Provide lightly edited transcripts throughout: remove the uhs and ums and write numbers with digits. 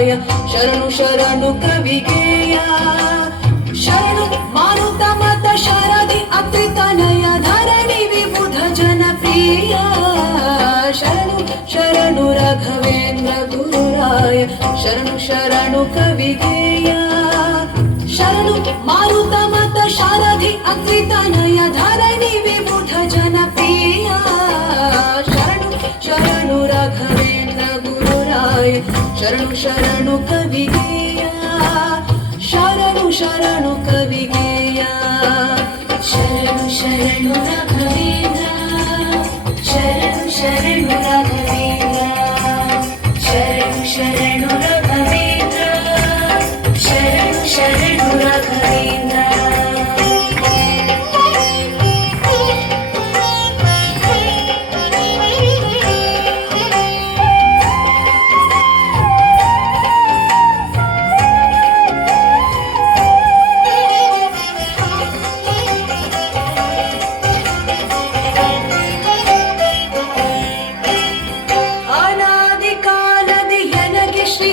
ಗುರುರಾಯ ಶರಣು ಶರಣು ಕವಿಗೆಯ ಶರಣು ಮಾರುತ ಮತ ಶರದಿ ಅತ್ರಿತನಯ ಧರಣಿ ವಿಬುಧ ಜನಪ್ರಿಯ ಶರಣು ಶರಣು ರಾಘವೇಂದ್ರ ಗುರುರಾಯ ಶರಣು ಶರಣು ಕವಿಗೆಯ ಶರಣು ಮಾರುತ ಮತ ಶಾರದಿ ಅತ್ರಿತನಯ ಧರಣಿ ವಿಬುಧ ಜನಪ್ರಿಯ ಶರಣು ಶರಣು ರಾಘವೇಂದ್ರ ಗುರುರಾಯ ಶರಣು ಶರಣು ಕವಿಗೆಯ ಶರಣು ಶರಣು ಕವಿಗೆಯ ಶರಣು ಶರಣು ರಾಘವೇಂದ್ರ ಶರಣು ಶರಣು ರಾಘವೇಂದ್ರ ಶರಣು ಶರಣು ರಾಘವೇಂದ್ರ ಶರಣು ಶರಣು ರಾಘವೇಂದ್ರ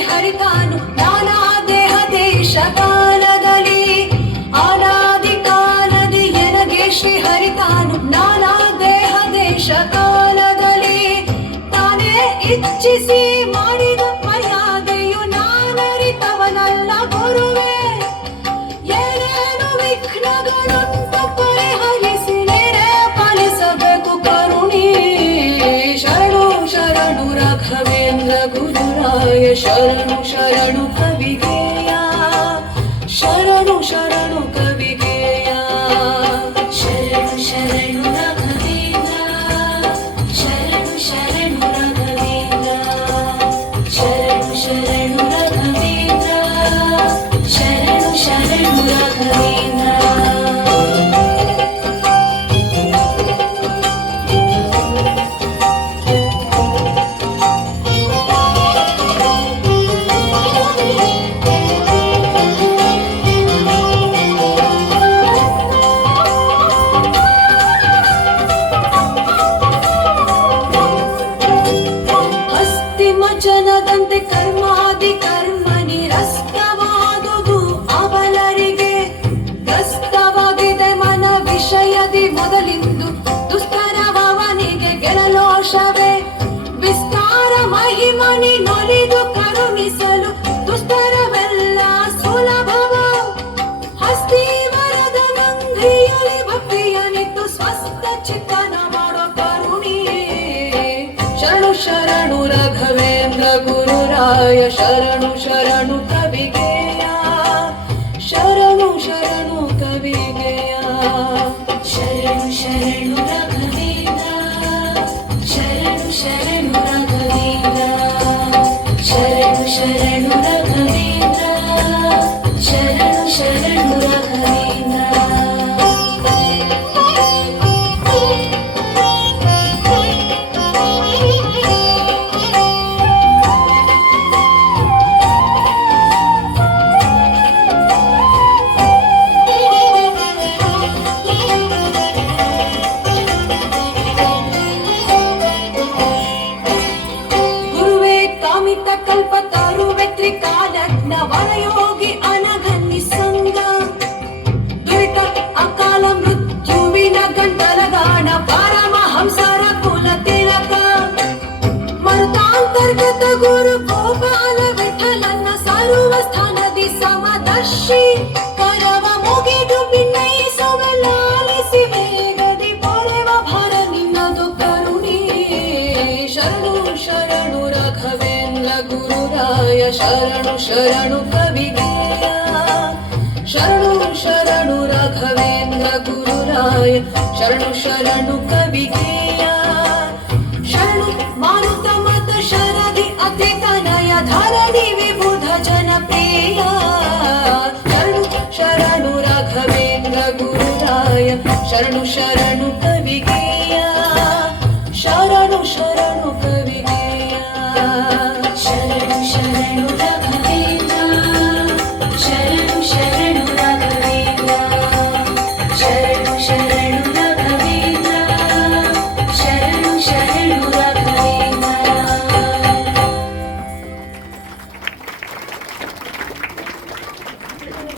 ಹರಿತಾನು ನಾನಾ ದೇಹ ದೇಶ ಕಾಲದಲ್ಲಿ ಅನಾದಿ ಕಾಲದಿ ಎನಗೆ ಶ್ರೀ ಹರಿತಾನು ನಾನಾ ದೇಹ ದೇಶ ಕಾಲದಲ್ಲಿ ತಾನೇ ಇಚ್ಛಿಸಿ ಮಾಡಿದ ಮರ್ಯಾದೆಯು ನಾನರಿತವನಲ್ಲ ಗುರುವೇ ಏನೇನು ವಿಘ್ನಗಳುಂಟು ಪರಿಹರಿಸಿ ನೇರೆ ಪಾಲಿಸಬೇಕು ಕರುಣಿ ಶರಣು ಶರಣು ರಾಘವೇಂದ್ರ ಗುರುರಾಯ ಶರಣು ಶರಣು ಕವಿಗೆಯ ಶರಣು ಶರಣು ಕವಿಗೆಯ ಶರಣು ಶರಣು ರಾಘವೇಂದ್ರ ಶರಣು ಶರಣು ರಾಘವೇಂದ್ರ ಶರಣು ಶರಣು ರಾಘವೇಂದ್ರ ಶರಣು ಶರಣು ರಾಘವೇಂದ್ರ ಜನದಂತೆ ಕರ್ಮಾದಿ ಕರ್ಮ ನಿರಸ್ತವಾದುದು ಅಬಲರಿಗೆ ಗ್ರಸ್ತವಾಗಿದೆ ಮನ ವಿಷಯದಿ ಮೊದಲಿಂದು ದುಸ್ತರವನಿಗೆ ಗೆಳಲೋಷವೇ ವಿಸ್ತಾರ ಮಹಿಮನಿ ನೊಲಿದು ಕರುಣಿಸಲು ದುಸ್ತರವೆಲ್ಲ ಸುಲಭವ ಹಸ್ತಿವರದ ನಂದಿಯಲಿ ಭಕ್ತಿಯನಿತ್ತು ಸ್ವಸ್ಥ ಚಿತ್ತನ ಮಾಡೋ ಕರುಣಿ ಶರಣು ಶರಣು ರಾಘವೇಂದ್ರ ಗುರುರಾಯ ಶರಣು ಶರಣು ಕವಿಗೆಯ ಶರಣು ಶರಣು ಕವಿಗೆಯ ಶರಣು ಶರಣು ರಾಘವೇಂದ್ರ ಶರಣು ಶರಣು ರಾಘವೇಂದ್ರ ಶರಣು ಶರಣು ರಾಘವೇಂದ್ರ ಶರಣು ಶರಣು ರಾಘವೇಂದ್ರ ಕಾಲಜ್ಞ ವರಯೋಗಿ ಅನಘನ್ನಿ ಸಂಗ ದುರಿತ ಅಕಾಲ ಮೃತ್ಯುವಿನ ಗಂಟಲಗಾಣ ಪರಮಹಂಸರ ಕುಲ ತಿಲಕ ಮರುತಾಂತರ್ಗತ ಗುರು ಗೋಪಾಲ ವಿಠಲನ ಸರ್ವ ಸ್ಥಾನದಿ ಸಮದರ್ಶಿ ಕರವ ಮುಗಿದು ಭಿನ್ನಯಿಸುವ ಲಾಲಿಸಿ ವೇಗದಿ ಪೊರೆವ ಭಾರ ನಿನ್ನದು ಕರುಣಿ ಶರಣು ಶರಣು ರಾಘವೇಂದ್ರ ಗುರುರಾಯ ಶರಣು ಶರಣು ಕವಿಗೆಯ ಶರಣು ಶರಣು ರಾಘವೇಂದ್ರ ಗುರುರಾಯ ಶರಣು ಶರಣು ಕವಿಗೆಯ ಶರಣು ಮಾರುತ ಮತ ಶರದಿ ಅತಿತನಯ ಧರಣಿ ವಿಬುಧ ಜನಪ್ರಿಯ ಶರಣು ಶರಣು ರಾಘವೇಂದ್ರ ಗುರುರಾಯ ಶರಣು ಶರಣು ಕವಿಗೆಯ